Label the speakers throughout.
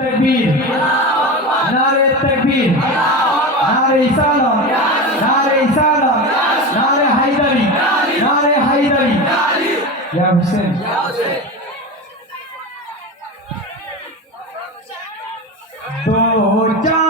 Speaker 1: তাকবীর। নারে তাকবীর। নারে ইসালা। নারে ইসালা। নারে হায়দারি। নারে হায়দারি। ইয়া হোসেন। তো যা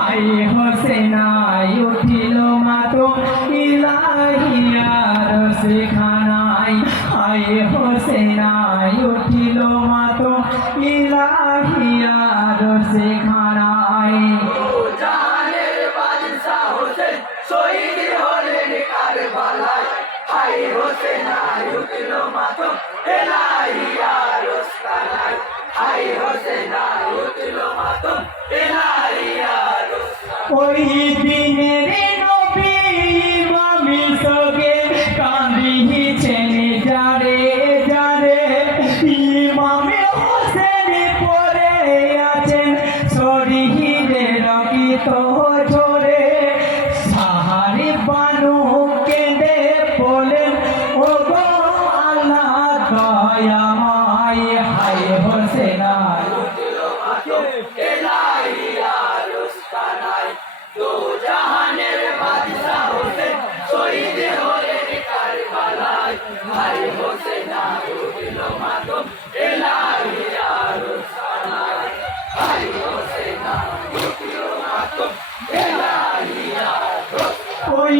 Speaker 2: হাই হোসেনাই উঠিল 一滴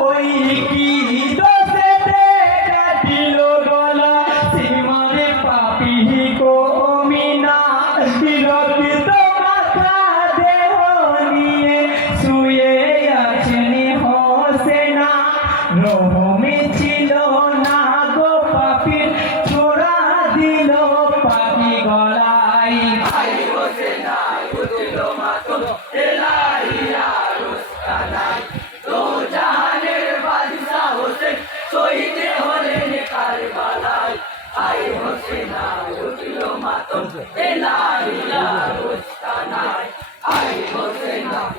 Speaker 1: ওই কি দিল গলা সীমারে পাপি গো মিনা পাখি গলাই।
Speaker 2: ভাই বসে নাই উদিল মাতো এলাহিয়া রুস্তানাই তো জাহানের বাদশা হোসেন শহীদে হলেন কারবালাই ভাই বসে নাই উদিল মাতো এলাহিয়া রুস্তানাই ভাই বসে নাই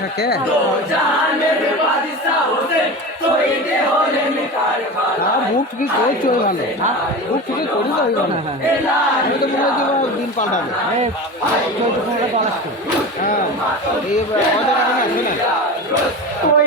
Speaker 3: থাকে
Speaker 2: কারবালায়
Speaker 3: বুক ঠিক করছে ওই ভালো বুক ঠিক করি তো আমি তো মনে হচ্ছে দিন পাল্টাবে পনেরো পালাচ্ছে হ্যাঁ এই আসবে না
Speaker 1: ওই